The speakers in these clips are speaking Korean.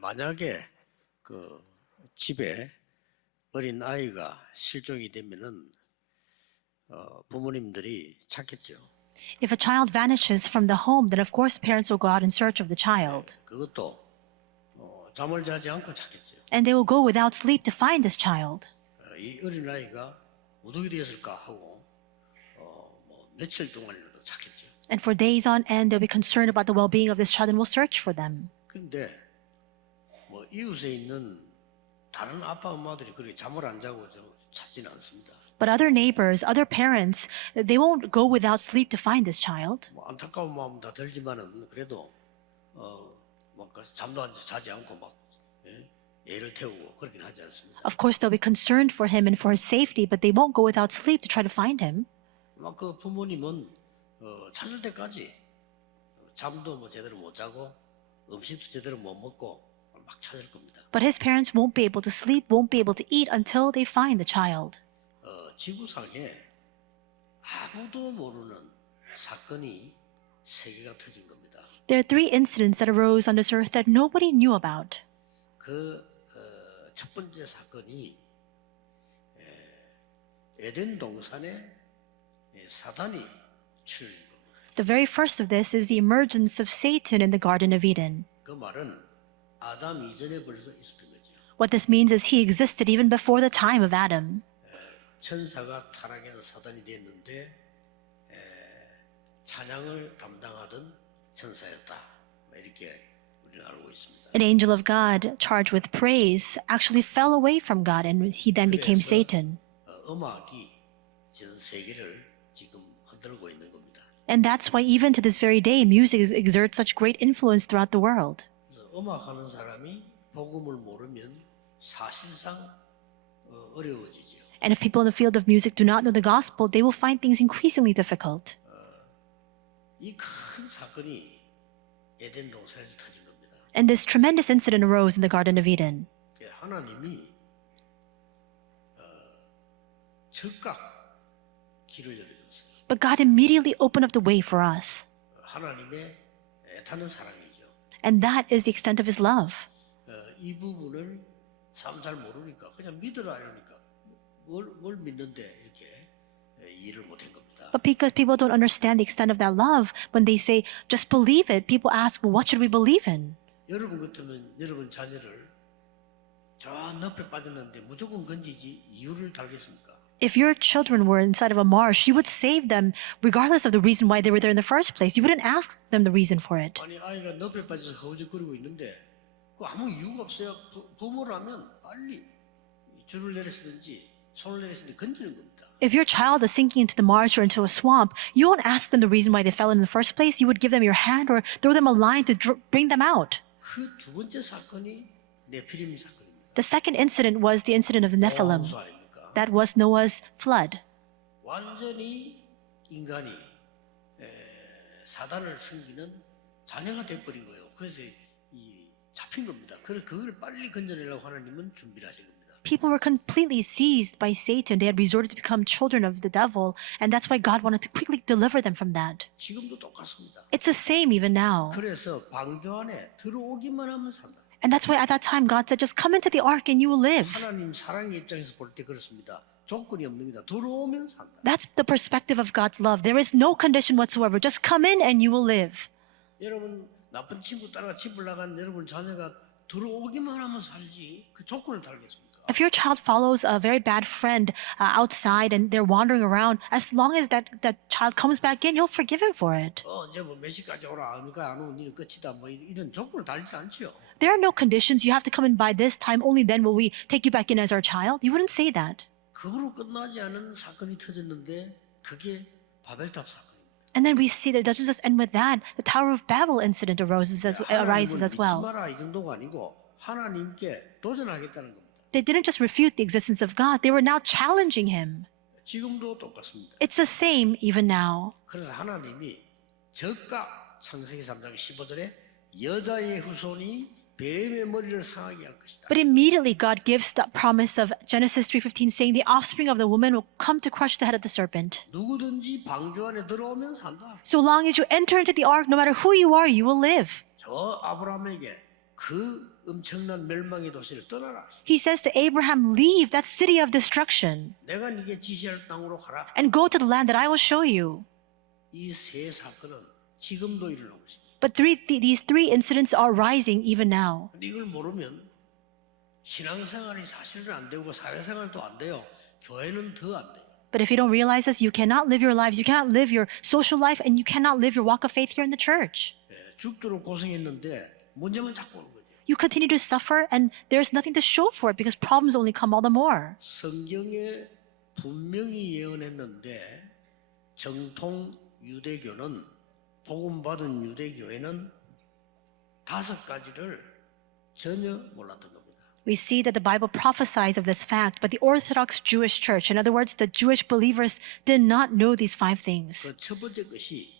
만약에 그 집에 어린 아이가 실종이 되면은 부모님들이 찾겠죠. If a child vanishes from the home, then of course parents will go out in search of the child. 그것도 잠을 자지 않고 찾겠죠. And they will go without sleep to find this child. 이 어린 아이가 어떻게 되었을까 하고 뭐 며칠 동안이라도 찾겠죠. And for days on end, they'll be concerned about the well-being of this child and will search for them. 그런데 뭐 이웃에 있는 다른 아빠 엄마들이 그렇게 잠을 안 자고 찾지는 않습니다. But other neighbors, other parents, they won't go without sleep to find this child. 뭐 안타까운 마음 다 들지만은 그래도 막 잠도 안 자지 않고 막 애를 태우고 그렇긴 하지 않습니다. Of course, they'll be concerned for him and for his safety, but they won't go without sleep to try to find him. 막 그 부모님은 찾을 때까지 잠도 뭐 제대로 못 자고 음식도 제대로 못 먹고 막 찾을 겁니다. But his parents won't be able to sleep, won't be able to eat until they find the child. 지구상에 아무도 모르는 사건이 세 개가 터진 겁니다. There are 3 incidents that arose on this earth that nobody knew about. 그 첫 번째 사건이 에덴 동산에 사단이 출현한 겁니다. The very first of this is the emergence of Satan in the Garden of Eden. 그 말은 아담 이전에 벌써 있었던 거죠. What this means is he existed even before the time of Adam. 천사가 타락해서 사단이 됐는데 찬양을 담당하던 천사였다. 이렇게 우리는 알고 있습니다. An angel of God charged with praise actually fell away from God and he then became 그래서 Satan. 음악이 전 세계를 지금 흔들고 있는 겁니다. And that's why even to this very day, music exerts such great influence throughout the world. 그래서 음악하는 사람이 복음을 모르면 사실상 어려워지죠. And if people in the field of music do not know the gospel, they will find things increasingly difficult. 이 큰 사건이 에덴 동산에서 터진 겁니다. And this tremendous incident arose in the Garden of Eden. 하나님이 즉각 길을 열어줬어요. But God immediately opened up the way for us. 하나님의 애타는 사랑이죠. And that is the extent of his love. 이 부분을 사람 잘 모르니까 그냥 믿으라 이러니까 뭘 믿는데 이렇게 이해를 못한 겁니다. But because people don't understand the extent of that love, when they say, just believe it, people ask, well, what should we believe in? 여러분 같으면 여러분 자녀를 저 늪에 빠졌는데 무조건 건지지 이유를 달겠습니까? If your children were inside of a marsh, you would save them regardless of the reason why they were there in the first place. You wouldn't ask them the reason for it. 아니 아이가 늪에 빠져서 허우적거리고 있는데 그 아무 이유가 없어요. 부모라면 빨리 줄을 내렸든지 손을 내렸든지 건지는 겁니다. If your child is sinking into the marsh or into a swamp, you won't ask them the reason why they fell in the first place. You would give them your hand or throw them a line to bring them out. 그 두 번째 사건이 네피림 사건입니다. The second incident was the incident of the Nephilim. 홍수 아닙니까? That was Noah's flood. 완전히 인간이 사단을 섬기는 자녀가 돼버린 거예요. 그래서 잡힌 겁니다. 그걸 빨리 건져내려고 하나님은 준비를 하신 겁니다. People were completely seized by Satan. They had resorted to become children of the devil, and that's why God wanted to quickly deliver them from that. 지금도 똑같습니다. It's the same even now. 그래서 방주 안에 들어오기만 하면 산다. And that's why at that time God said, just come into the ark and you will live. 하나님 사랑의 입장에서 볼 때 그렇습니다. 조건이 없습니다. 들어오면 산다. That's the perspective of God's love. There is no condition whatsoever. Just come in and you will live. 여러분 나쁜 친구 따라 집을 나간 여러분 자녀가 들어오기만 하면 살지 그 조건을 달겠습니까? If your child follows a very bad friend outside and they're wandering around, as long as that child comes back in, you'll forgive him for it. 이제 뭐 몇 시까지 오라 하니까 안 오면 니는 끝이다 뭐 이런 조건을 달지 않지요. There are no conditions. You have to come in by this time. Only then will we take you back in as our child. You wouldn't say that. 그거로 끝나지 않은 사건이 터졌는데 그게 바벨탑 사건입니다. And then we see that it doesn't just end with that. The Tower of Babel incident arises as 믿지 well. 마라 이 정도가 아니고 하나님께 도전하겠다는 겁니다. They didn't just refute the existence of God. They were now challenging him. 지금도 똑같습니다. It's the same even now. 그래서 하나님이 즉각 창세기 3장 15절에 여자의 후손이 뱀의 머리를 상하게 할 것이다. But immediately God gives the promise of Genesis 3:15 saying the offspring of the woman will come to crush the head of the serpent. 누구든지 방주 안에 들어오면 산다. So long as you enter into the ark, no matter who you are, you will live. 저 아브라함에게 그 엄청난 멸망의 도시를 떠나라. He says to Abraham, leave that city of destruction 내가 네게 지시할 땅으로 가라. and go to the land that I will show you. 이 세 사건은 지금도 일어나고 있습니다. But these three incidents are rising even now. 근데 이걸 모르면 신앙생활이 사실은 안 되고 사회생활도 안 돼요. 교회는 더 안 돼요. But if you don't realize this, you cannot live your lives, you cannot live your social life, and you cannot live your walk of faith here in the church. 예, 죽도록 고생했는데 문제만 자꾸 오는 거죠. You continue to suffer, and there's nothing to show for it because problems only come all the more. 성경에 분명히 예언했는데 정통 유대교는 복음 받은 유대교회는 5가지를 전혀 몰랐던 겁니다. We see that the Bible prophesies of this fact, but the Orthodox Jewish Church, in other words, the Jewish believers, did not know these 5 things. 그 첫 번째 것이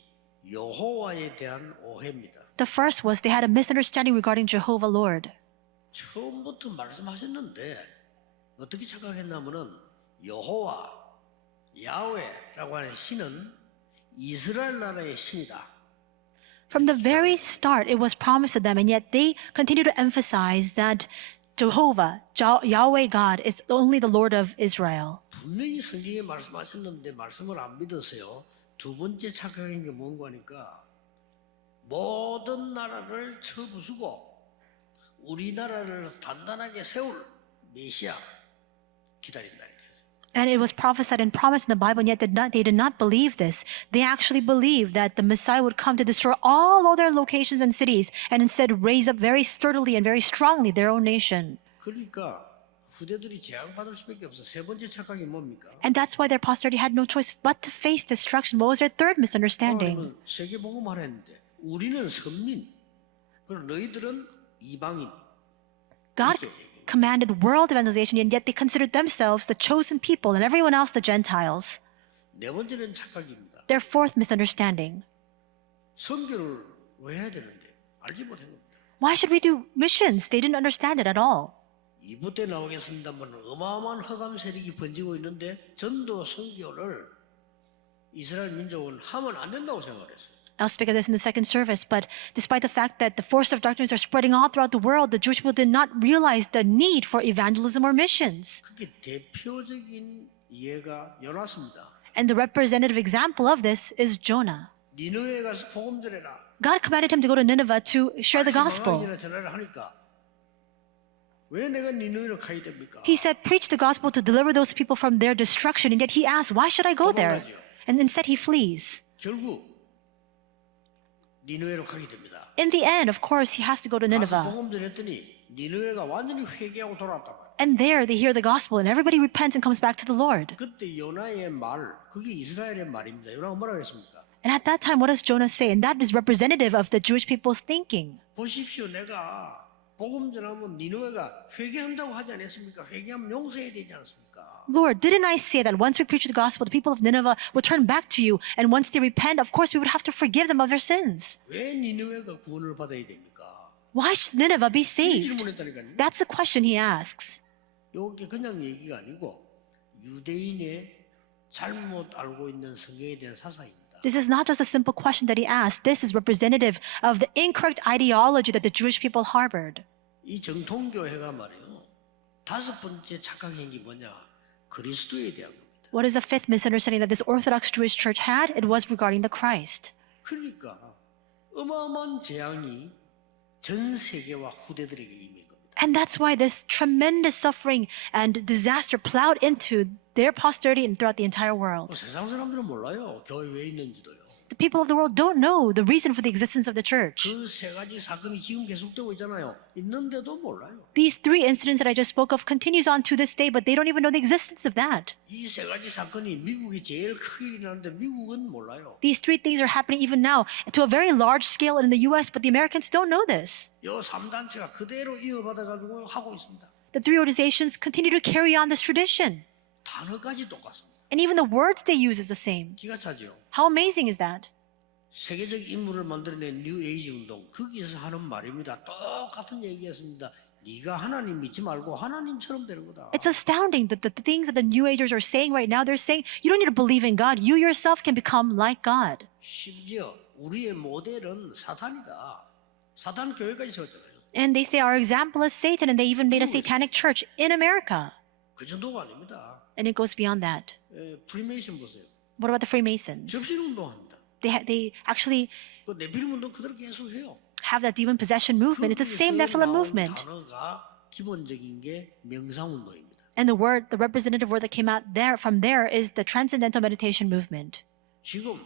여호와에 대한 오해입니다. The first was they had a misunderstanding regarding Jehovah Lord. 처음부터 말씀하셨는데 어떻게 착각했냐면은 여호와 야훼라고 하는 신은 이스라엘 나라의 신이다. From the very start, it was promised to them, and yet they continue to emphasize that Jehovah, Yahweh God, is only the Lord of Israel. 분명히 성경에 말씀하셨는데 말씀을 안 믿으세요. 두 번째 착각인 게 뭔가 하니까 모든 나라를 쳐부수고 우리나라를 단단하게 세울 메시아 기다린다. And it was prophesied and promised in the Bible, and yet they did not believe this. They actually believed that the Messiah would come to destroy all other locations and cities and instead raise up very sturdily and very strongly their own nation. 그러니까 후대들이 재앙받을 수밖에 없어. 세 번째 착각이 뭡니까? And that's why their posterity had no choice but to face destruction. What was their third misunderstanding? 세계복음을 했는데 우리는 선민, 그리고 너희들은 이방인. God commanded world evangelization, and yet they considered themselves the chosen people and everyone else the Gentiles. 네 번째는 착각입니다. Their fourth misunderstanding. 선교를 왜 해야 되는데 알지 못한 겁니다. Why should we do missions? They didn't understand it at all. 2부 때 나오겠습니다만 어마어마한 흑암 세력이 번지고 있는데 전도 선교를 이스라엘 민족은 하면 안 된다고 생각했어요. I'll speak of this in the second service, but despite the fact that the forces of darkness are spreading all throughout the world, the Jewish people did not realize the need for evangelism or missions. 그게 대표적인 예가 요나스입니다. And the representative example of this is Jonah. 니느웨에 가서 복음 전해라. God commanded him to go to Nineveh to share the gospel. 망하기 전에 전화를 하니까 왜 내가 니느웨로 가야 됩니까? He said, preach the gospel to deliver those people from their destruction, and yet he asked, why should I go there? And instead he flees. 결국 니느웨로 가게 됩니다. In the end, of course, he has to go to 가서 Nineveh. 복음 전했더니 니느웨가 완전히 회개하고 돌아왔단 말이에요. And there they hear the gospel, and everybody repents and comes back to the Lord. 그때 요나의 말, 그게 이스라엘의 말입니다. 요나가 뭐라고 했습니까? And at that time, what does Jonah say? And that is representative of the Jewish people's thinking. 보십시오, 내가 복음 전하면 니느웨가 회개한다고 하지 않았습니까? 회개하면 용서해야 되지 않습니까? Lord, didn't I say that once we preach the gospel, the people of Nineveh will turn back to you, and once they repent, of course, we would have to forgive them of their sins. 왜 니느웨가 구원을 받아야 됩니까? Why should Nineveh be 이 saved? 질문했다니까요. That's the question he asks. 이게 그냥 얘기가 아니고 유대인의 잘못 알고 있는 성경에 대한 사상입니다. This is not just a simple question that he asked. This is representative of the incorrect ideology that the Jewish people harbored. 이 정통교회가 말이에요. 5번째 착각한 게 뭐냐? 그리스도에 대한 겁니다. What is the fifth misunderstanding that this Orthodox Jewish church had? It was regarding the Christ. 그러니까 어마어마한 재앙이 전 세계와 후대들에게 임한 겁니다. And that's why this tremendous suffering and disaster plowed into their posterity and throughout the entire world. 세상 사람들은 몰라요. 교회 왜 있는지도요. The people of the world don't know the reason for the existence of the church. 그 세 가지 사건이 지금 계속되고 있잖아요. 있는데도 몰라요. These 3 incidents that I just spoke of continues on to this day, but they don't even know the existence of that. 이 세 가지 사건이 미국이 제일 크게 일어나는데 미국은 몰라요. These 3 things are happening even now to a very large scale in the US, but the Americans don't know this. 요 3단체가 그대로 이어받아가지고 하고 있습니다. The 3 organizations continue to carry on this tradition. 단어까지 똑같습니다. And even the words they use is the same. 기가 차죠. How amazing is that? 세계적 인물을 만들어낸 뉴 에이지 운동 거기서 하는 말입니다. 똑같은 얘기였습니다. 네가 하나님 믿지 말고 하나님처럼 되는 거다. It's astounding that the things that the New Agers are saying right now, they're saying you don't need to believe in God. You yourself can become like God. 심지어 우리의 모델은 사탄이다. 사탄 교회까지 세웠잖아요. And they say our example is Satan, and they even made a satanic church in America. 그 정도가 아닙니다. And it goes beyond that. 프리메이션 보세요. What about the Freemasons? 접신 운동합니다. They actually 또 네피림 운동 그대로 계속 해요. have that demon possession movement. It's the same Nephilim movement. 단어가 기본적인 게 명상 운동입니다. And the representative word that came out from there is the transcendental meditation movement. 지금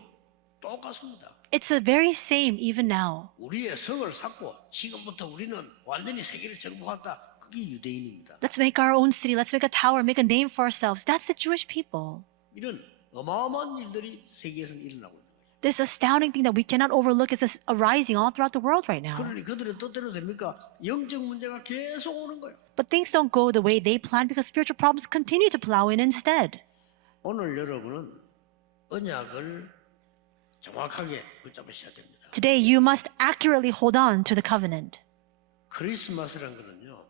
똑같습니다. It's the very same even now. 우리의 성을 쌓고 지금부터 우리는 완전히 세계를 정복한다. 그게 유대인입니다. Let's make our own city. Let's make a tower, make a name for ourselves. That's the Jewish people. 이런 어마어마한 일들이 세계에서 일어나고 있는 거예요. This astounding thing that we cannot overlook is arising all throughout the world right now. 그러니 그들의 뜻대로 됩니까? 영적 문제가 계속 오는 거예요. But things don't go the way they plan because spiritual problems continue to plow in instead. 오늘 여러분은 언약을 정확하게 붙잡으셔야 됩니다. Today, you must accurately hold on to the covenant. 크리스마스란 거는요,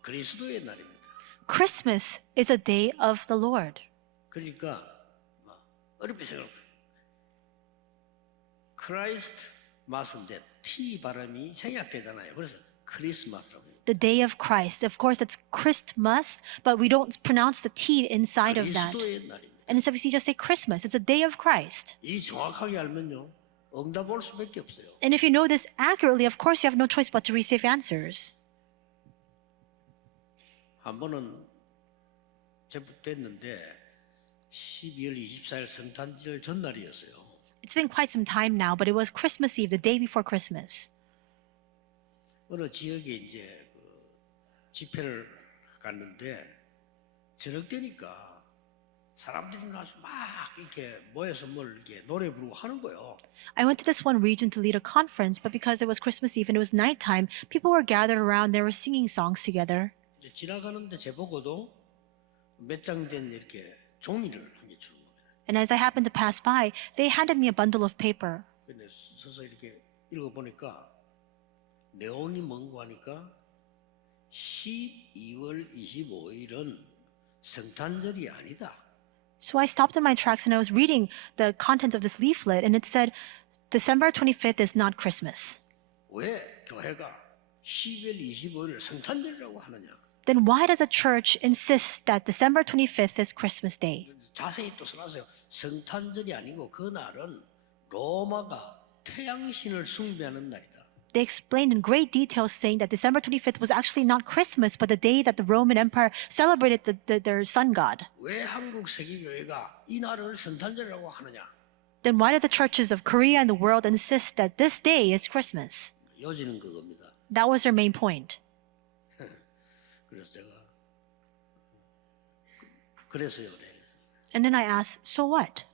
그리스도의 날입니다. Christmas is a day of the Lord. 그러니까 어렵게 생각합니다. 크라이스트 마스인데 T 발음이 생략되잖아요. 그래서 크리스마스라고 해요. The day of Christ. Of course, it's Christmas, but we don't pronounce the T inside of that. 그리스도의 날입니다. And instead we just say Christmas. It's a day of Christ. 이 정확하게 알면요, 응답 올 수밖에 없어요. And if you know this accurately, of course you have no choice but to receive answers. 한 번은 접됐는데 12월 24일 성탄절 전날이었어요. It's been quite some time now, but it was Christmas Eve, the day before Christmas. 어느 지역에 이제 집회를 갔는데 저녁 되니까 사람들이 나와서 막 이렇게 모여서 뭘 이렇게 노래 부르고 하는 거예요. I went to this one region to lead a conference, but because it was Christmas Eve and it was nighttime, people were gathered around. They were singing songs together. 이제 지나가는데 제보고도 몇 장 된 이렇게 종이를 한 개 주는 겁니다. And as I happened to pass by, they handed me a bundle of paper. 근데 서서 이렇게 읽어보니까 내용이 뭔가 하니까 12월 25일은 성탄절이 아니다. So I stopped in my tracks and I was reading the contents of this leaflet, and it said, December 25th is not Christmas. 왜 교회가 12월 25일을 성탄절이라고 하느냐? Then why does a church insist that December 25th is Christmas Day? 자세히 또 써놨어요. 성탄절이 아니고 그날은 로마가 태양신을 숭배하는 날이다. They explained in great detail saying that December 25th was actually not Christmas, but the day that the Roman Empire celebrated their sun god. 왜 한국 세계교회가 이 날을 성탄절이라고 하느냐? Then why do the churches of Korea and the world insist that this day is Christmas? 요지는 그겁니다. That was their main point. 그래서 제가 그래서요. And then I asked, so what?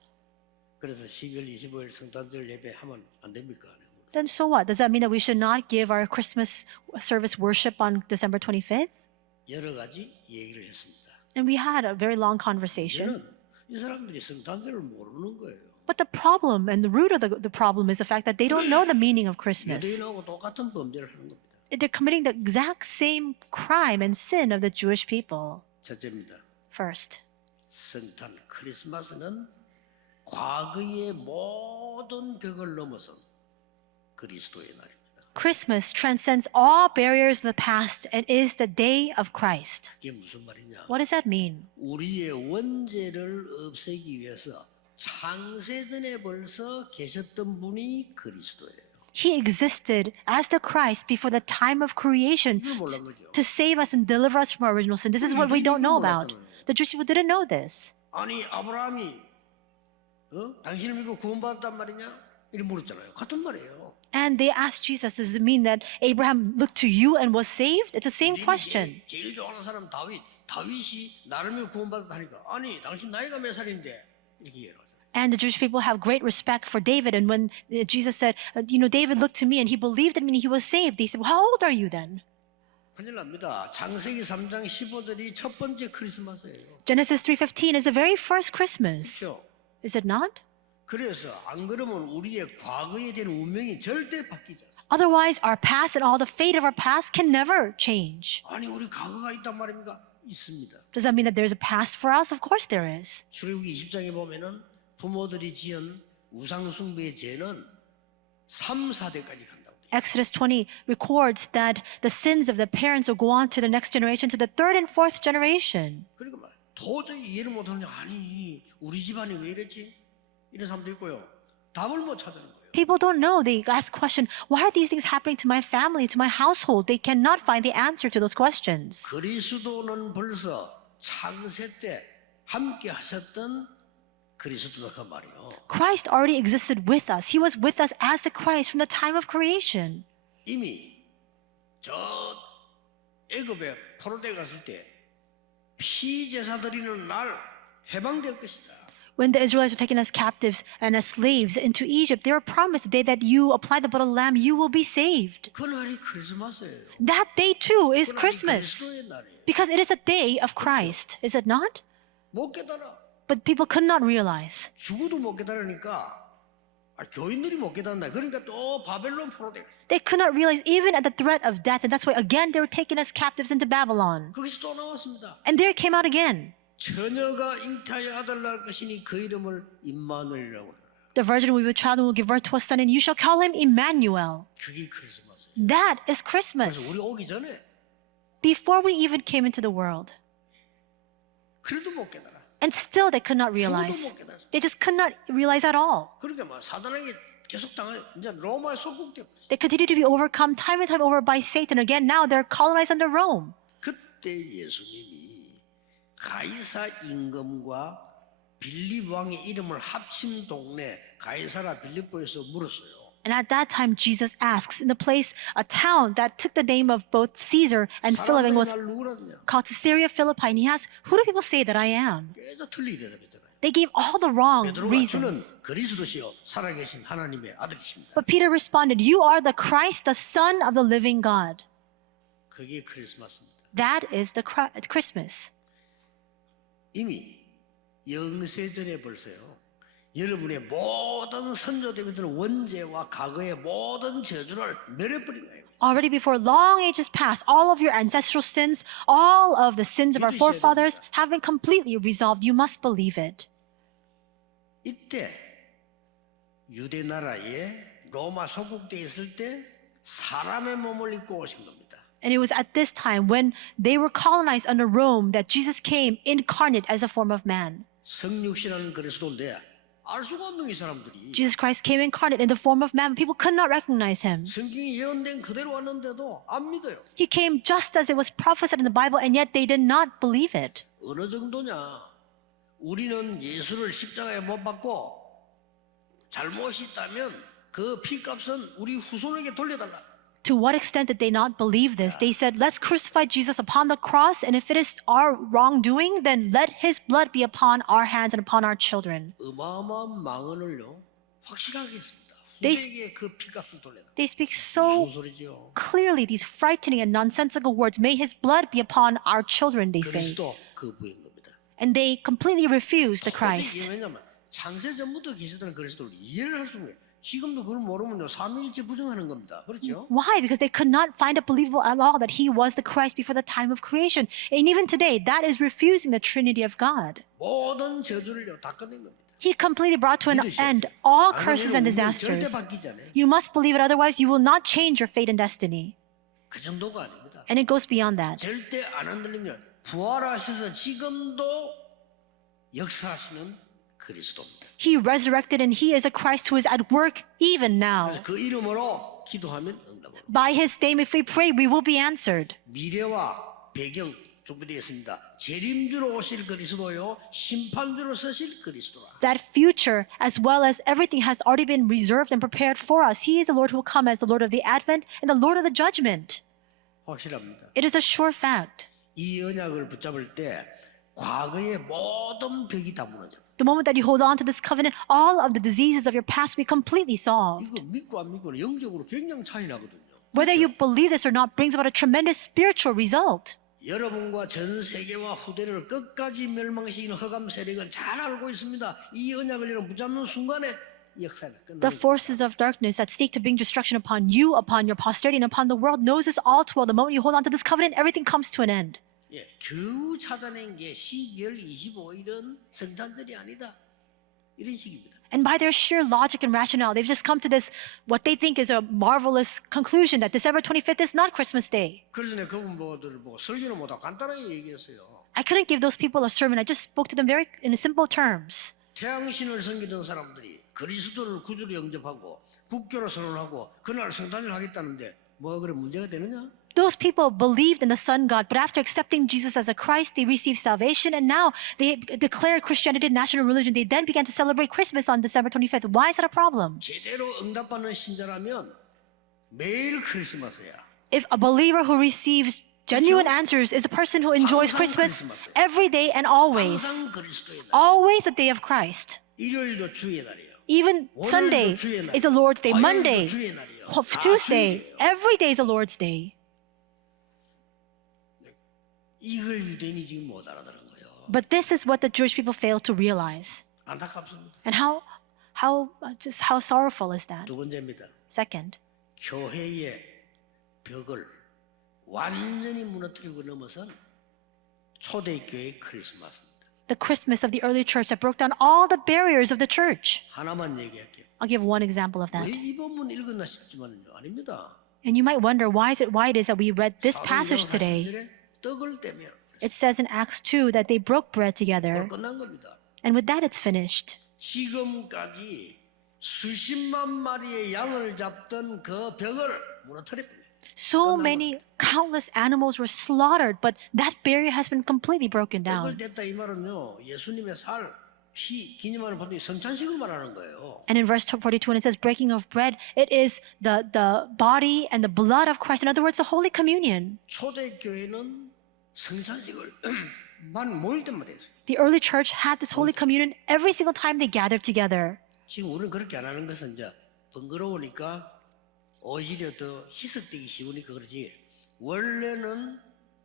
그래서 12월 25일 성탄절 예배 하면 안 됩니까? Then so what? Does that mean that we should not give our Christmas service worship on December 25th? 여러 가지 얘기를 했습니다. And we had a very long conversation. 얘는 이 사람들이 성탄절을 모르는 거예요. But the problem and the root of the problem is the fact that they don't know the meaning of Christmas. 유대인하고 똑같은 범죄를 하는 겁니다. They're committing the exact same crime and sin of the Jewish people. 첫째입니다. First, 성탄 크리스마스는 과거의 모든 벽을 넘어선 그리스도의 날입니다. Christmas transcends all barriers of the past and is the day of Christ. 그게 무슨 말이냐? What does that mean? 우리의 원죄를 없애기 위해서 창세전에 벌써 계셨던 분이 그리스도예요. He existed as the Christ before the time of creation 이걸 몰란 거죠. to save us and deliver us from our original sin. This is what we don't know about. The Jewish people didn't know this. 아니 아브라함이 당신을 믿고 구원받았단 말이냐? 이렇게 물었잖아요. 같은 말이에요. And they asked Jesus, does it mean that Abraham looked to you and was saved? It's the same question. 제일 좋아하는 사람 다윗이 나를 믿고 구원받았다 하니까 아니 당신 나이가 몇 살인데 이렇게 얘기하잖아요. And the Jewish people have great respect for David. And when Jesus said, David looked to me and he believed in me and he was saved, they said, well, how old are you then? 큰일 납니다. 창세기 3장 15절이 첫 번째 크리스마스예요. Genesis 3:15 is the very first Christmas. 그렇죠? Is it not? 그래서 안 그러면 우리의 과거에 대한 운명이 절대 바뀌지 않습니다. Otherwise, our past and all the fate of our past can never change. 아니 우리 과거가 있단 말입니까? 있습니다. Does that mean that there's a past for us? Of course there is. 출애굽기 20장에 보면은 부모들이 지은 우상 숭배의 죄는 3, 4대까지 간다고 돼요. Exodus 20 records that the sins of the parents will go on to the next generation, to the third and fourth generation. 그러니까 말 도저히 이해를 못하는 아니 우리 집안이 왜 이랬지? 이런 사람도 있고요. 답을 못 찾는 거예요. People don't know. They ask question, why are these things happening to my family, to my household? They cannot find the answer to those questions. 그리스도는 벌써 창세 때 함께 하셨던 그리스도가 말이요. Christ already existed with us. He was with us as the Christ from the time of creation. 이미 저 애굽에 포로돼 갔을 때 피제사 드리는 날 해방될 것이다. When the Israelites were taken as captives and as slaves into Egypt, they were promised the day that you apply the blood of the lamb, you will be saved. 그날이 크리스마스예요. That day too is 그날이 Christmas 그리스도의 날이에요. because it is a day of Christ, is it not? 못 깨달아. But people could not realize. 죽어도 못 깨달으니까 교인들이 못 깨닫는다. 그러니까 또 바벨론 포로돼 갔어요. They could not realize even at the threat of death, and that's why again they were taken as captives into Babylon. 거기서 또 나왔습니다. And there it came out again. 처녀가 잉태하여 아들 낳을 것이니 그 이름을 임마누엘이라고 해라. The virgin will be with child and will give birth to a son, and you shall call him Emmanuel. 그게 크리스마스예요. That is 그래서 Christmas. 우리 오기 전에 Before we even came into the world. 그래도 못 깨달아. And still they could not realize. They just could not realize at all. 그러니까 막 사단에게 계속 당해 이제 로마의 속국돼. They continue to be overcome time and time over by Satan. Again, now they're colonized under Rome. 그때 예수님이 가이사 임금과 빌립 왕의 이름을 합친 동네 가이사라 빌립보에서 물었어요. And at that time, Jesus asks, in the place, a town that took the name of both Caesar and Philip and 사람들이 was 날 누구라냐? called Caesarea Philippi. And he asks, who do people say that I am? 계속 틀리게 대답했잖아요. They gave all the wrong 베드로가 주는 reasons. 그리스도시요 살아계신 하나님의 아들이십니다. But Peter responded, you are the Christ, the Son of the living God. 그게 크리스마스입니다. That is the Christmas. 이미 영세전에 벌써요. 여러분의 모든 선조대비들은 원죄와 과거의 모든 저주를 멸해버린 거예요. Already before long ages past, all of your ancestral sins, all of the sins of our forefathers have been completely resolved. You must believe it. 이때 유대 나라에 로마 속국되어 있을 때 사람의 몸을 입고 오신 겁니다. And it was at this time when they were colonized under Rome that Jesus came incarnate as a form of man. 성육신하는 그리스도인데 알 수가 없는 이 사람들이 Jesus Christ came incarnate in the form of man. People could not recognize him. 성경이 예언된 그대로 왔는데도 안 믿어요. He came just as it was prophesied in the Bible, and yet they did not believe it. 어느 정도냐? 우리는 예수를 십자가에 못 박고 잘못이 있다면 그 피값은 우리 후손에게 돌려달라. To what extent did they not believe this? They said, let's crucify Jesus upon the cross, and if it is our wrongdoing, then let his blood be upon our hands and upon our children. 어마어마한 망언을요 확실하게 했습니다. They- 후대에게 그 피값을 돌려라. They speak so 무슨 소리죠? clearly these frightening and nonsensical words. May his blood be upon our children, they say. 그리스도 그 부인 겁니다. And they completely refuse the 도저히 Christ. 왜냐면 창세 전부터 계시던 그리스도를 이해를 할 수 없는 거예요. 지금도 그걸 모르면요 삼위일체 부정하는 겁니다. 그렇죠? Why? Because they could not find it believable at all that he was the Christ before the time of creation. And even today, that is refusing the Trinity of God. 모든 저주를요 다 끝낸 겁니다. He completely brought to an end all 아니면 curses and 우리는 절대 disasters. 바뀌지 않아요. You must believe it, otherwise you will not change your fate and destiny. 그 정도가 아닙니다. And it goes beyond that. 절대 안 흔들리면 부활하셔서 지금도 역사하시는 그리스도입니다. He resurrected and he is a Christ who is at work even now. 그래서 그 이름으로 기도하면 응답합니다. By his name, if we pray, we will be answered. 미래와 배경 준비되어 있습니다. 재림주로 오실 그리스도요, 심판주로 서실 그리스도라. That future, as well as everything, has already been reserved and prepared for us. He is the Lord who will come as the Lord of the Advent and the Lord of the Judgment. 확실합니다. It is a sure fact. 이 언약을 붙잡을 때 과거의 모든 벽이 다 무너져. The moment that you hold on to this covenant, all of the diseases of your past will be completely solved. 이거 믿고 안 믿고는 영적으로 굉장히 차이 나거든요. Whether you believe this or not brings about a tremendous spiritual result. 여러분과 전 세계와 후대를 끝까지 멸망시키는 흑암 세력은 잘 알고 있습니다. 이 언약을 여러분 붙잡는 순간에 역사가 The 끝나는 forces of darkness that seek to bring destruction upon you, upon your posterity, and upon the world knows this all too well. The moment you hold on to this covenant, everything comes to an end. 예, 겨우 찾아낸 게 12월 25일은 성탄절이 아니다. 이런 식입니다. And by their sheer logic and rationale, they've just come to this, what they think is a marvelous conclusion that December 25th is not Christmas Day. 그래서 내가 그분들 보고 설교는 못하고 간단하게 얘기했어요. I couldn't give those people a sermon. I just spoke to them very in simple terms. 태양신을 섬기던 사람들이 그리스도를 구주로 영접하고 국교로 선언하고 그날 성탄절 하겠다는데 뭐가 그래 문제가 되느냐? Those people believed in the Sun God, but after accepting Jesus as a Christ, they received salvation, and now they declared Christianity a national religion. They then began to celebrate Christmas on December 25th. Why is that a problem? 제대로 응답받는 신자라면 매일 크리스마스야. If a believer who receives genuine answers is a person who enjoys 항상 Christmas 크리스마스예요. every day and always, 항상 그리스도의 날. always the day of Christ. 일요일도 주의 날이에요. Even Sunday is the Lord's day. Monday, 화요일도 주의 날이에요. Tuesday, 다 주일이에요. every day is the Lord's day. 이걸 유대인이 지금 못 알아들은 거예요. But this is what the Jewish people fail to realize. 안타깝습니다. And just how sorrowful is that? 두 번째입니다. Second, 교회의 벽을 완전히 무너뜨리고 넘어선 초대교회 크리스마스입니다. the Christmas of the early church that broke down all the barriers of the church. 하나만 얘기할게요. I'll give one example of 왜 that. 이 본문 읽었나 싶지만요. 아닙니다. And you might wonder why it is that we read this passage today. 사도행전 40절에 떡을 떼며 It says in Acts 2 that they broke bread together, 끝난 겁니다. and with that it's finished. 지금까지 수십만 마리의 양을 잡던 그 벽을 무너뜨렸습니다. So many countless animals were slaughtered, but that barrier has been completely broken 떡을 down. 뗐다 이 말은요. 예수님의 살, 피, 기념하는 본이 성찬식을 말하는 거예요. And in verse 42, when it says breaking of bread, it is the body and the blood of Christ. In other words, the Holy Communion. 초대교회는 성찬식을 만 모일 때마다 했어요. The early church had this Holy Communion every single time they gathered together. 지금 우리는 그렇게 안 하는 것은 이제 번거로우니까 오히려 더 희석되기 쉬우니까 그렇지. 원래는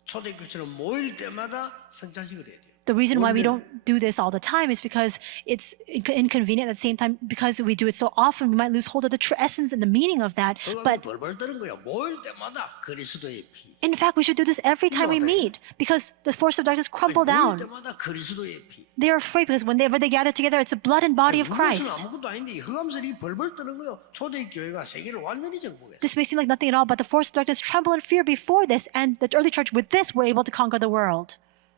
초대교회처럼 모일 때마다 성찬식을 해야 돼요. The reason why we don't do this all the time is because it's inconvenient. At the same time, because we do it so often, we might lose hold of the true essence and the meaning of that. 그거는 But 벌벌 떠는 거예요. 모일 때마다 그리스도의 피. in fact, we should do this every time we meet because the force of darkness crumble 모일 down. 때마다 그리스도의 피. They are afraid because whenever they gather together, it's the blood and body of 이것은 Christ. 아무것도 아닌데 이 흑암설이 벌벌 떠는 거예요. 초대교회가 세계를 완전히 정복해. This may seem like nothing at all, but the force of darkness trembled in fear before this, and the early church with this were able to conquer the world.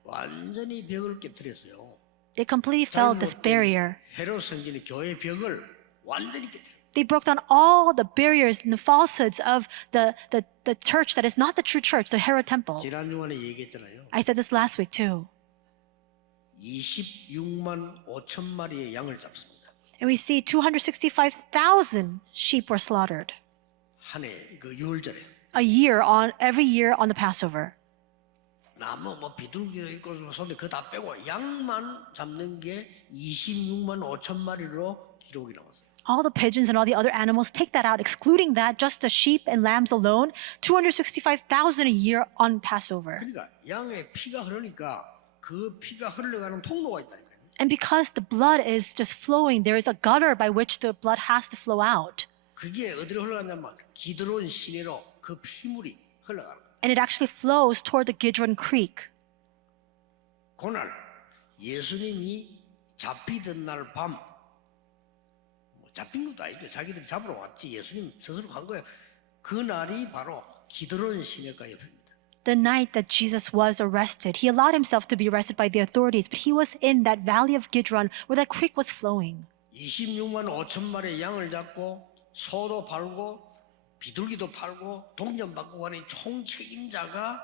완전히 벽을 깨뜨렸어요. They completely fell this barrier. 헤롯 성전의 교회 벽을 완전히 깨뜨렸어요. They broke down all the barriers and the falsehoods of the church that is not the true church, the Herod temple. 지난 주간에 얘기했잖아요. I said this last week too. 26만 5천 마리의 양을 잡습니다. And we see 265,000 sheep were slaughtered 한 해 그 유월절에 every year on the Passover. 나무 뭐 비둘기도 있고 손에 그거 다 빼고 양만 잡는 게 26만 5천 마리로 기록이 나왔어요. All the pigeons and all the other animals, take that out, excluding that, just the sheep and lambs alone, 265,000 a year on Passover. 그러니까 양의 피가 흐르니까 그 피가 흘러가는 통로가 있다니까요. And because the blood is just flowing, there is a gutter by which the blood has to flow out. 그게 어디로 흘러가냐면 기드론 시내로 그 피물이 흘러가는 거예요. And it actually flows toward the Gidron Creek. 그날 예수님이 잡히던 날 밤 잡힌 것도 아니죠. 자기들이 잡으러 왔지. 예수님 스스로 간 거예요. 그 날이 바로 기드론 시내가 옆입니다. The night that Jesus was arrested, he allowed himself to be arrested by the authorities, but he was in that valley of Gidron where that creek was flowing. 26만 5천 마리의 양을 잡고 소도 팔고 비둘기도 팔고 동전받고 가는 총 책임자가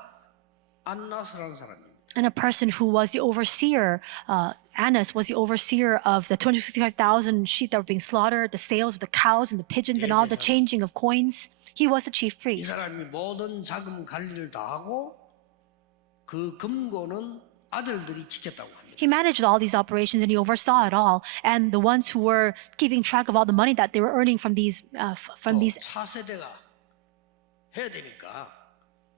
안나스라는 사람입니다. And a person who was the overseer, Annas was the overseer of the 265,000 sheep that were being slaughtered, the sales of the cows and the pigeons and all the changing of coins. He was the chief 이 priest. 사람이 모든 자금 관리를 다 하고 그 금고는 아들들이 지켰다고 합니다. He managed all these operations and he oversaw it all. And the ones who were keeping track of all the money that they were earning from these 차세대가 해야 되니까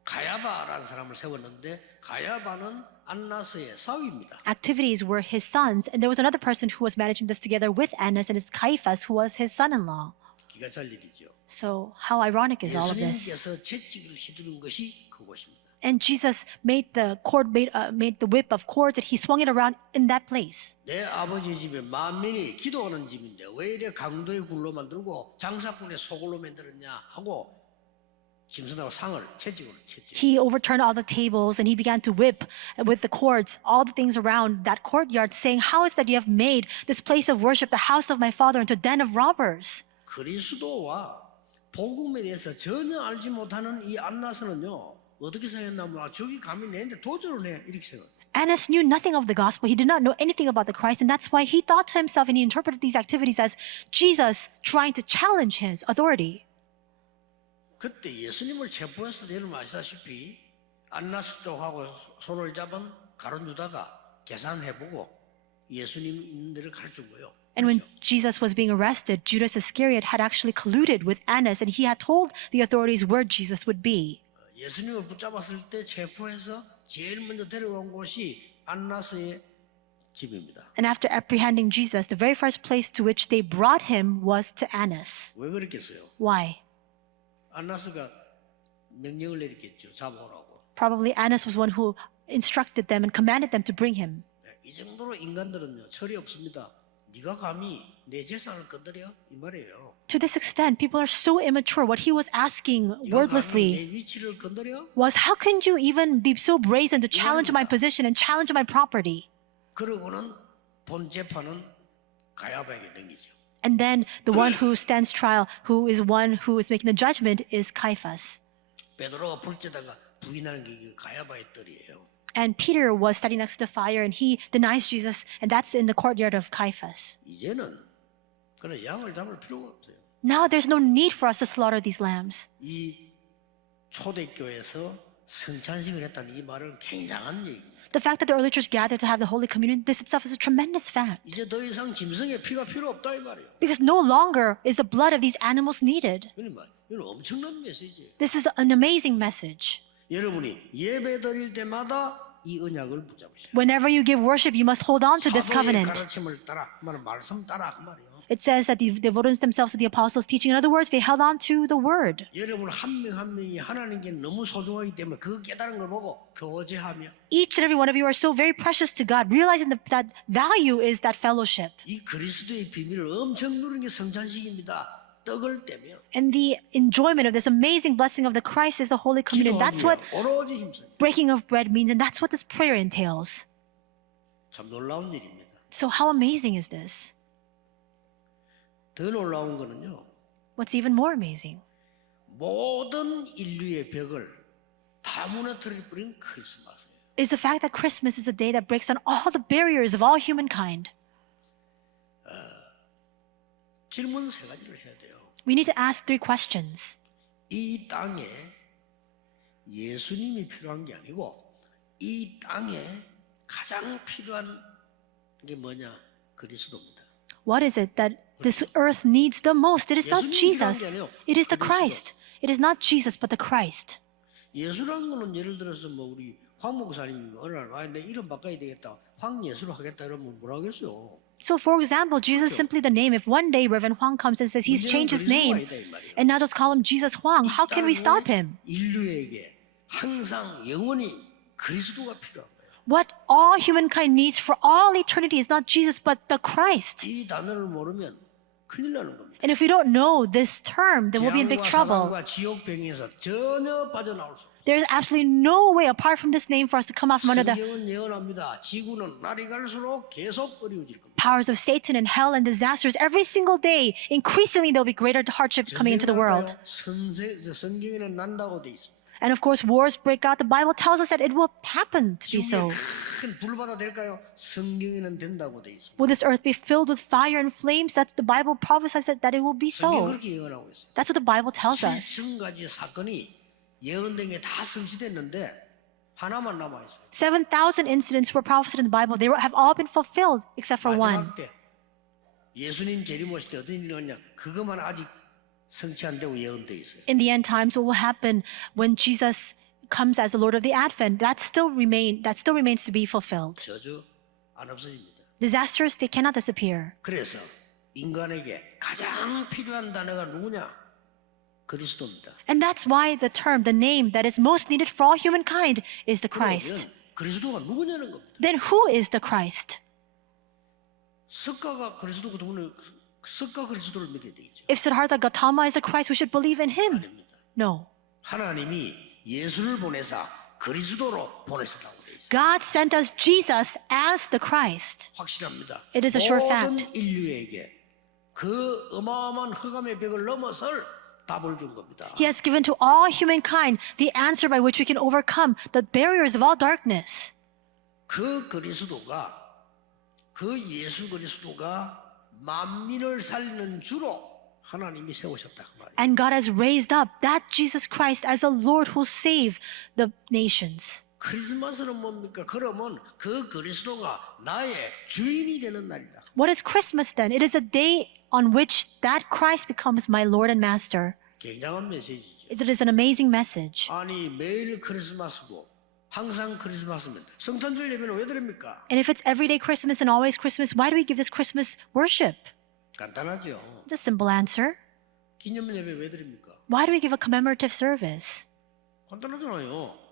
가야바라는 사람을 세웠는데 가야바는 안나스의 사위입니다. activities were his sons. And there was another person who was managing this together with Annas, and it's Caiaphas, who was his son-in-law. 기가 찰 일이죠. So how ironic is all of this? 예수님께서 채찍을 휘두른 것이 그곳입니다. And Jesus made the made the whip of cords and he swung it around in that place. 내 아버지 집에 만민이 기도하는 집인데 왜 이래 강도의 굴로 만들고 장사꾼의 소굴로 만들었냐 하고 짐승하고 상을 채찍으로 쳤지. He overturned all the tables and he began to whip with the cords all the things around that courtyard, saying, "How is that you have made this place of worship, the house of my father, into a den of robbers?" 그리스도와 복음에 대해서 전혀 알지 못하는 이 안나스는요 어떻게 생각했나 저기 감히 내는데 도전을 해 이렇게 생각. Annas knew nothing of the gospel. He did not know anything about the Christ, and that's why he thought to himself and he interpreted these activities as Jesus trying to challenge his authority. 그때 예수님을 체포했을 때 여러분 아시다시피 안나스 쪽하고 손을 잡은 가룟 유다가 계산해보고 예수님 있는 데를 가르친 거예요. And when Jesus was being arrested, Judas Iscariot had actually colluded with Annas, and he had told the authorities where Jesus would be. 예수님을 붙잡았을 때 체포해서 제일 먼저 데려온 곳이 안나스의 집입니다. And after apprehending Jesus, the very first place to which they brought him was to Annas. 왜 그랬겠어요? Why? 안나스가 명령을 내렸겠죠. 잡아오라고. Probably Annas was one who instructed them and commanded them to bring him. 이 정도로 인간들은요 철이 없습니다. 네가 감히 내 재산을 건드려 이 말이에요. To this extent, people are so immature. What he was asking 네가 감히 wordlessly 내 위치를 건드려? was, how can you even be so brazen to challenge my position and challenge my property? 그러고는 본 재판은 가야바에게 넘기죠. And then the one who stands trial, who is one who is making the judgment, is Caiaphas. 베드로가 불때다가 부인하는 게 가야바의 뜰이에요. And Peter was standing next to the fire and he denies Jesus, and that's in the courtyard of Caiaphas. 이제는 그런 양을 잡을 필요가 없어요. Now there's no need for us to slaughter these lambs. 이 초대교회에서 성찬식을 했다는 이 말은 굉장한 얘기입니다. The fact that the early church gathered to have the Holy Communion, this itself is a tremendous fact. 이제 더 이상 짐승의 피가 필요 없다 이 말이에요. Because no longer is the blood of these animals needed. 이건 엄청난 메시지예요. This is an amazing message. 여러분이 예배 드릴 때마다 이 언약을 붙잡으셔야 돼요. Whenever you give worship, you must hold on to this 사도의 covenant. 가르침을 따라, 말씀 따라 그 말이에요. It says that they devoted themselves to the apostles' teaching. In other words, they held on to the word. 여러분 한 명 한 명이 하나님께 너무 소중하기 때문에 그 깨달은 걸 보고 교제하며 Each and every one of you are so very precious to God, realizing that value is that fellowship. 이 그리스도의 비밀을 엄청 누리는 게 성찬식입니다. 떡을 떼며 And the enjoyment of this amazing blessing of the Christ is the Holy Communion. That's what 기도하며 오로지 힘쓰는 breaking of bread means, and that's what this prayer entails. 참 놀라운 일입니다. So how amazing is this? 더 놀라운 거는요. What's even more amazing 모든 인류의 벽을 다 무너뜨려 버린 크리스마스예요. is the fact that Christmas is a day that breaks down all the barriers of all humankind. 질문 세 가지를 해야 돼요. We need to ask three questions. 이 땅에 예수님이 필요한 게 아니고 이 땅에 가장 필요한 게 뭐냐? 그리스도입니다. What is it that this earth needs the most? It is not Jesus. It is the Christ. It is not Jesus, but the Christ. 예수라는 거는 예를 들어서 뭐 우리 황 목사님 어느 날 내 이름 바꿔야 되겠다. 황예수로 하겠다 이러면 뭐라 하겠어요? So, for example, Jesus is simply the name. If one day Reverend Huang comes and says he's changed his name and now just call him Jesus Huang, how can we stop him? 인류에게 항상 영원히 그리스도가 필요한 거예요. What all humankind needs for all eternity is not Jesus, but the Christ. 이 단어를 모르면 큰일 나는 겁니다. And if we don't know this term, then we'll be in big 재앙과 trouble. 사망과 지옥병에서 전혀 빠져나올 수 없어요. There is absolutely no way apart from this name for us to come out from under the 성경은 예언합니다. 지구는 날이 갈수록 계속 어려워질 겁니다. powers of Satan and hell and disasters. Every single day, increasingly, there will be greater hardships coming into the world. 성경에는 난다고 돼 있습니다. And of course, wars break out. The Bible tells us that it will happen to be so. 큰 불바다 될까요? 성경에는 된다고 돼 있습니다. Will this earth be filled with fire and flames? That's the Bible prophesies that it will be 성경 so. 그렇게 예언하고 있어요. That's what the Bible tells us. 7,000가지 사건이 예언된 게 다 성취됐는데 하나만 남아 있어요. 7,000 incidents were prophesied in the Bible. They have all been fulfilled except for one. 마지막 때 예수님 재림오실 때 어떤 일이 일어나냐? 그것만 아직 성취 안 되고 예언돼 있어요. In the end times, what will happen when Jesus comes as the Lord of the Advent? That still remains to be fulfilled. 저주 안 없어집니다. Disasters, they cannot disappear. 그래서 인간에게 가장 필요한 단어가 누구냐? 그리스도입니다. And that's why the term, the name that is most needed for all humankind is the Christ. 그러면 그리스도가 누구냐는 겁니다. Then who is the Christ? 석가가 그리스도고 누구는 석가 그리스도를 믿어야 되겠죠. If Siddhartha Gautama is the Christ, we should believe in him. 아닙니다. No. 하나님이 예수를 보내사 그리스도로 보내셨다고 되어 있어요. God sent us Jesus as the Christ. 확실합니다. It is a sure 모든 fact. 인류에게 그 어마어마한 흑암의 벽을 넘어설 답을 준 겁니다. He has given to all humankind the answer by which we can overcome the barriers of all darkness. 그 그리스도가 그 예수 그리스도가 만민을 살리는 주로 하나님이 세우셨다 그 말이에요. And God has raised up that Jesus Christ as the Lord who will save the nations. 크리스마스는 뭡니까? 그러면 그 그리스도가 나의 주인이 되는 날이다. What is Christmas then? It is a day on which that Christ becomes my Lord and Master. 굉장한 메시지죠. It is an amazing message. 아니 매일 크리스마스고 항상 크리스마스면 성탄절 예배는 왜 드립니까? And if it's everyday Christmas and always Christmas, why do we give this Christmas worship? 간단하죠. The simple answer. 기념 예배 왜 드립니까? Why do we give a commemorative service? 간단하잖아요.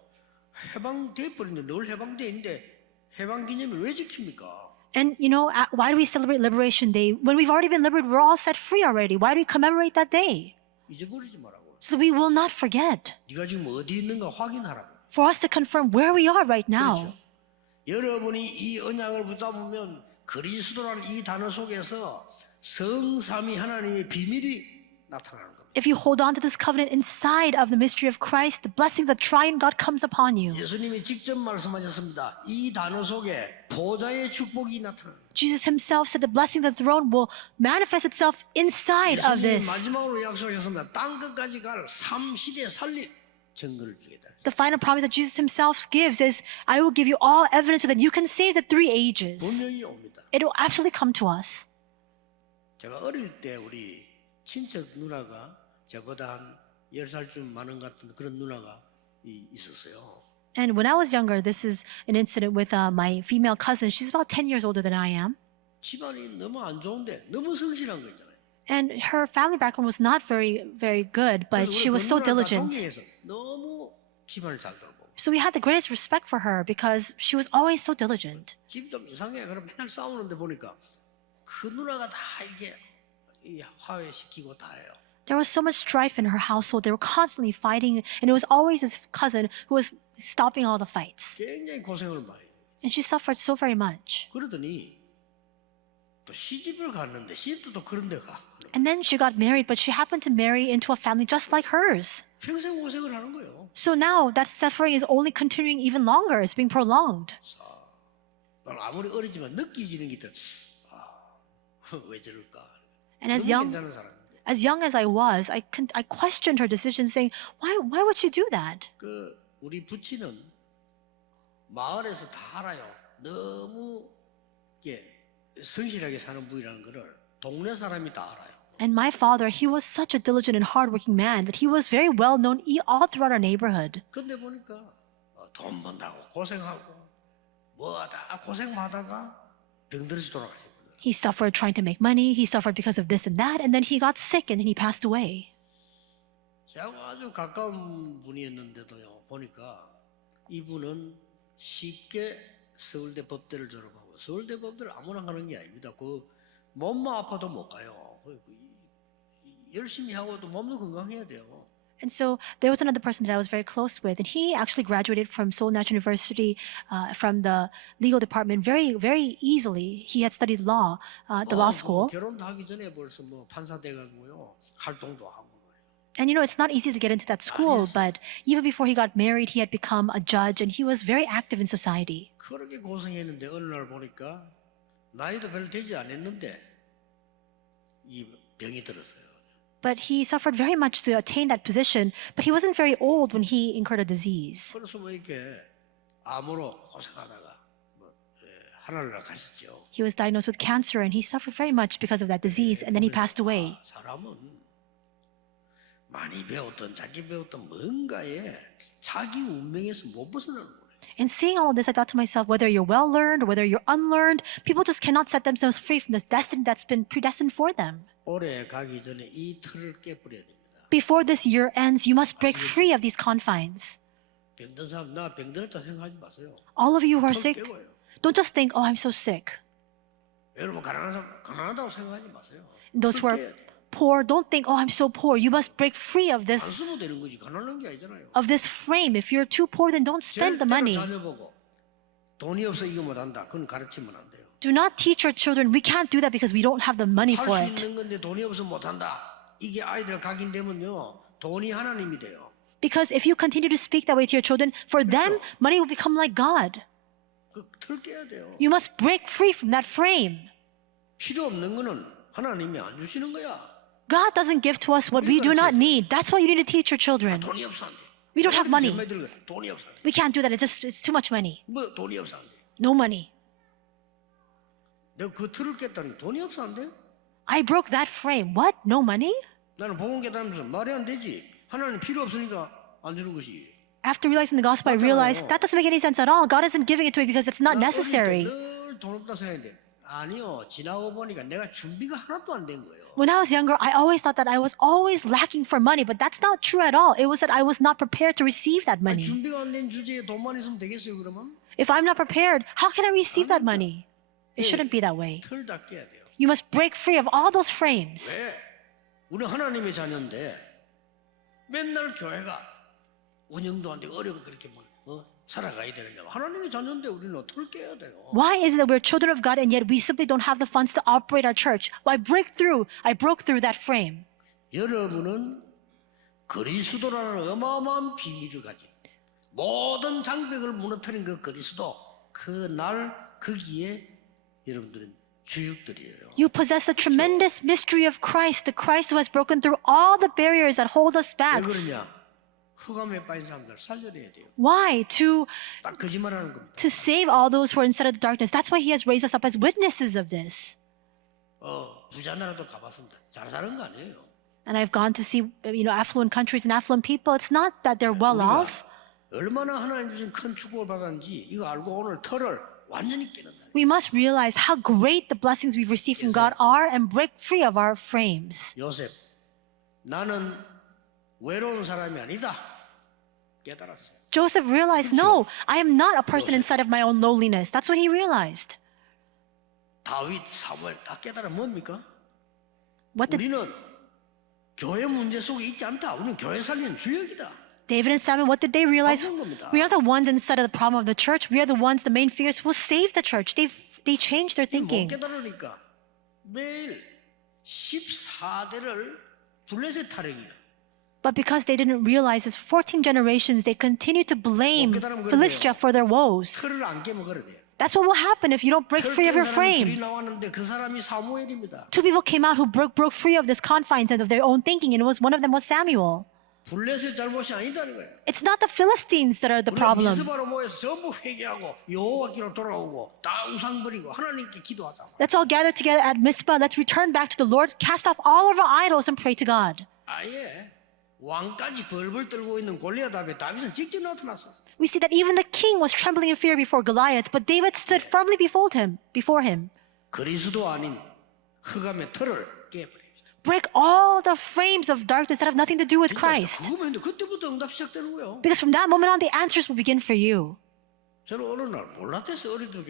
해방돼 버렸는데 늘 해방돼인데 해방 기념일 왜 지킵니까? And you know, why do we celebrate Liberation Day? When we've already been liberated, we're all set free already. Why do we commemorate that day? 잊어버리지 말라고. So that we will not forget. 네가 지금 어디 있는가 확인하라고. For us to confirm where we are right now. 그렇죠. 여러분이 이 언약을 붙잡으면 그리스도라는 이 단어 속에서 성삼위 하나님의 비밀이 나타나는 겁니다. If you hold on to this covenant inside of the mystery of Christ, the blessing of the triune God comes upon you. 예수님이 직접 말씀하셨습니다. 이 단어 속에 보좌의 축복이 나타납니다. Jesus himself said the blessing of the throne will manifest itself inside of 예수님이 this. 마지막으로 약속하셨습니다. 땅 끝까지 갈 3시대 살릴 증거를 주겠다. The final promise that Jesus himself gives is, I will give you all evidence so that you can save the 3 ages. 분명히 옵니다. It will absolutely come to us. 제가 어릴 때 우리 친척 누나가 저보다 한 10살쯤 많은 것 같은 그런 누나가 있었어요. And when I was younger, this is an incident with my female cousin. She's about 10 years older than I am. 집안이 너무 안 좋은데 너무 성실한 거 있잖아요. And her family background was not very, very good, but 그래서 she 우리 was so 그 누나를 다 diligent. 존경해서 너무 집안을 잘 돌보고 So we had the greatest respect for her because she was always so diligent. 집 좀 이상해. 그럼 맨날 싸우는데 보니까 그 누나가 다 이게 화해시키고 다 해요. There was so much strife in her household. They were constantly fighting, and it was always his cousin who was stopping all the fights. 굉장히 고생을 많이 해요. And she suffered so very much. 그러더니 또 시집을 갔는데 시집도 또 그런 데 가. And then she got married, but she happened to marry into a family just like hers. 평생 고생을 하는 거예요. So now that suffering is only continuing even longer. It's being prolonged. 난 아무리 어리지만 느끼지는 게 있더라. 왜 저럴까? And as 너무 young 괜찮은 사람인데. as I was, I questioned her decision, saying, why would she do that? 그 우리 부친은 마을에서 다 알아요. 너무 이게 성실하게 사는 분이라는 거를 동네 사람이 다 알아요. And my father, he was such a diligent and hardworking man that he was very well known all throughout our neighborhood. 근데 보니까 돈 번다고 고생하고 뭐하다 고생하다가 병들어서 돌아가신 거예요. He suffered trying to make money. He suffered because of this and that. And then he got sick and then he passed away. 제가 아주 가까운 분이었는데도요. 보니까 이분은 쉽게 서울대 법대를 졸업하고 서울대 법대를 아무나 가는 게 아닙니다. 그 몸만 아파도 못 가요. 열심히 하고도 몸도 건강해야 돼요. And so there was another person that I was very close with, and he actually graduated from Seoul National University from the legal department very, very easily. He had studied law at the law school. 결혼도 하기 전에 벌써 뭐 판사 돼가지고요 활동도 하고. And you know, it's not easy to get into that school, but even before he got married, he had become a judge and he was very active in society. 그렇게 고생했는데 어느 날 보니까 나이도 별로 되지 않았는데 이 병이 들었어요. But he suffered very much to attain that position, but he wasn't very old when he incurred a disease. 그래서 뭐 이렇게 암으로 고생하다가 뭐 하늘나라 가셨죠. He was diagnosed with cancer and he suffered very much because of that disease, and then he passed away. 사람은 많이 배웠던 자기 배웠던 뭔가에 자기 운명에서 못 벗어나는 거예요. And seeing all of this, I thought to myself, whether you're well learned or whether you're unlearned, people just cannot set themselves free from this destiny that's been predestined for them. 오래 가기 전에 이 틀을 깨버려야 됩니다. Before this year ends, you must break free of these confines. 병든 사람 나 병들었다 생각하지 마세요. All of you who are 턱 sick, 깨고요. don't just think, oh, I'm so sick. 여러분 가난하다고 생각하지 마세요. Those who 턱 are 깨야 돼. poor, don't think, oh, I'm so poor. You must break free of 안 this 쓰면 되는 거지. 가난한 게 아니잖아요. frame. If you're too poor, then don't spend the 절대로 money. 자녀 보고 돈이 없어 이거 못한다. 그건 가르치면 안 돼요. Do not teach your children. We can't do that because we don't have the money 할 for 수 it. 있는 건데 돈이 없어 못한다. 이게 아이들 각인되면요. 돈이 하나님이 돼요. Because if you continue to speak that way to your children, for them, money will become like God. 그틀 깨야 돼요. You must break free from that frame. 필요 없는 거는 하나님이 안 주시는 거야. God doesn't give to us what we do not need. That's what you need to teach your children. 돈이 없어 안 돼. We don't have money. 돈이 없어 안 돼. We can't do that. It's too much money. 뭐 돈이 없어 안 돼. No money. 내가 그 틀을 깼다니 돈이 없어 안 돼? I broke that frame. What? No money? 나는 복음 깨달으면서 말이 안 되지. 하나님 필요 없으니까 안 주는 것이. After realizing the gospel, I realized that doesn't make any sense at all. God isn't giving it to me because it's not necessary. 늘돈 없다 생각했는데 아니요. 지나고 보니까 내가 준비가 하나도 안 된 거예요. When I was younger, I always thought that I was always lacking for money, but that's not true at all. It was that I was not prepared to receive that 아니, money. 준비가 안 된 주제에 돈만 있으면 되겠어요 그러면? If I'm not prepared, how can I receive that money? It shouldn't be that way. 틀 다 깨야 돼요. You must break free of all those frames. 왜? 우리 하나님의 자녀인데 맨날 교회가 운영도 안 되고 어렵게 그렇게 살아가야 되느냐. 하나님의 자녀인데 우리는 틀 깨야 돼요. Why is it that we're children of God and yet we simply don't have the funds to operate our church? Why I broke through that frame. 여러분은 그리스도라는 어마어마한 비밀을 가진 모든 장벽을 무너뜨린 그 그리스도 그날 거기에 여러분들은 주역들이에요. You possess the tremendous mystery of Christ, the Christ who has broken through all the barriers that hold us 왜 back. 그러냐? 흑암에 빠진 사람들 살려내야 돼요. Why? 딱 거짓말하는 겁니다. To save all those who are inside of the darkness. That's why he has raised us up as witnesses of this. 부자 나라도 가봤습니다. 잘 사는 거 아니에요. And I've gone to see, affluent countries and affluent people. It's not that they're well off. 얼마나 하나님 주신 큰 축복을 받았는지 이거 알고 오늘 털을 완전히 깨는 날. We must realize how great the blessings we've received from God are and break free of our frames. 요셉, 나는 외로운 사람이 아니다. 깨달았어요. Joseph realized, no, I am not a person inside of my own loneliness. That's what he realized. 다윗, 사무엘 다 깨달아 뭡니까? What did 우리는 교회 문제 속에 있지 않다. 우리는 교회 살리는 주역이다. David and Samuel, what did they realize? 바꾼 겁니다. We are the ones inside of the problem of the church. We are the ones, the main figures who will save the church. They changed their 못 thinking. 깨달으니까 매일 14대를 블레셋 타령이야. But because they didn't realize this 14 generations, they continue to blame Philistia for their woes. 틀을 안 깨면 그래 돼. That's what will happen if you don't break free of your 사람이 둘이 frame. 나왔는데 그 사람이 사무엘입니다. Two people came out who broke free of this confines and of their own thinking, and one of them was Samuel. 블레셋 잘못이 아니다는 거예요. It's not the Philistines that are the 우리가 problem. 미스바로 모여서 전부 회개하고 여호와께로 돌아오고 다 우상 버리고 하나님께 기도하자. Let's all gather together at Mizpah. Let's return back to the Lord, cast off all of our idols, and pray to God. 아예 왕까지 벌벌 떨고 있는 골리앗 앞에 다윗은 직접 나타났어. We see that even the king was trembling in fear before Goliath, but David stood firmly before him. 그리스도 아닌 흑암의 틀을 깨버립니다. Break all the frames of darkness that have nothing to do with Christ. 그거면 그때부터 응답 시작되는 거예요. Because from that moment on, the answers will begin for you. 저는 어느 날 몰랐댔어요. 어릴 때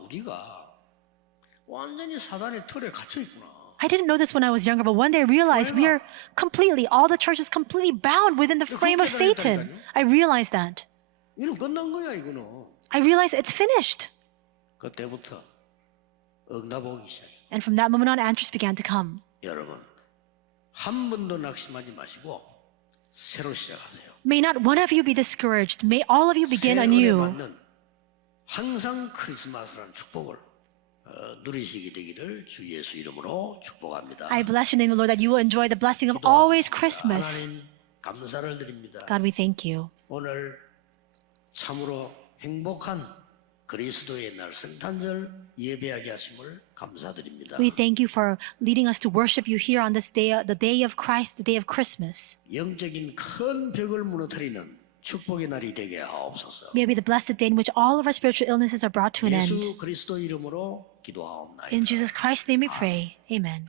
우리가 완전히 사단의 틀에 갇혀 있구나. I didn't know this when I was younger, but one day I realized we are all the church is completely bound within the frame of Satan. I realized that. 이는 끝난 거야 이거는. I realized it's finished. 그때부터 응답 오기 시작. And from that moment on, answers began to come. 여러분 한 번도 낙심하지 마시고 새로 시작하세요. May not one of you be discouraged. May all of you begin 새 은혜 anew. 받는 항상 크리스마스라는 축복을 누리시게 되기를 주 예수 이름으로 축복합니다. I bless your name, Lord, that you will enjoy the blessing of always Christmas. 하나님 감사를 드립니다. God, we thank you. 오늘 참으로 행복한 그리스도의 날 성탄절 예배하게 하심을 감사드립니다. We thank you for leading us to worship you here on this day, the day of Christ, the day of Christmas. 영적인 큰 벽을 무너뜨리는 축복의 날이 되게 하옵소서. May it be the blessed day in which all of our spiritual illnesses are brought to an end. 예수 그리스도 이름으로 기도하옵나이다. In Jesus Christ's name we pray. Amen.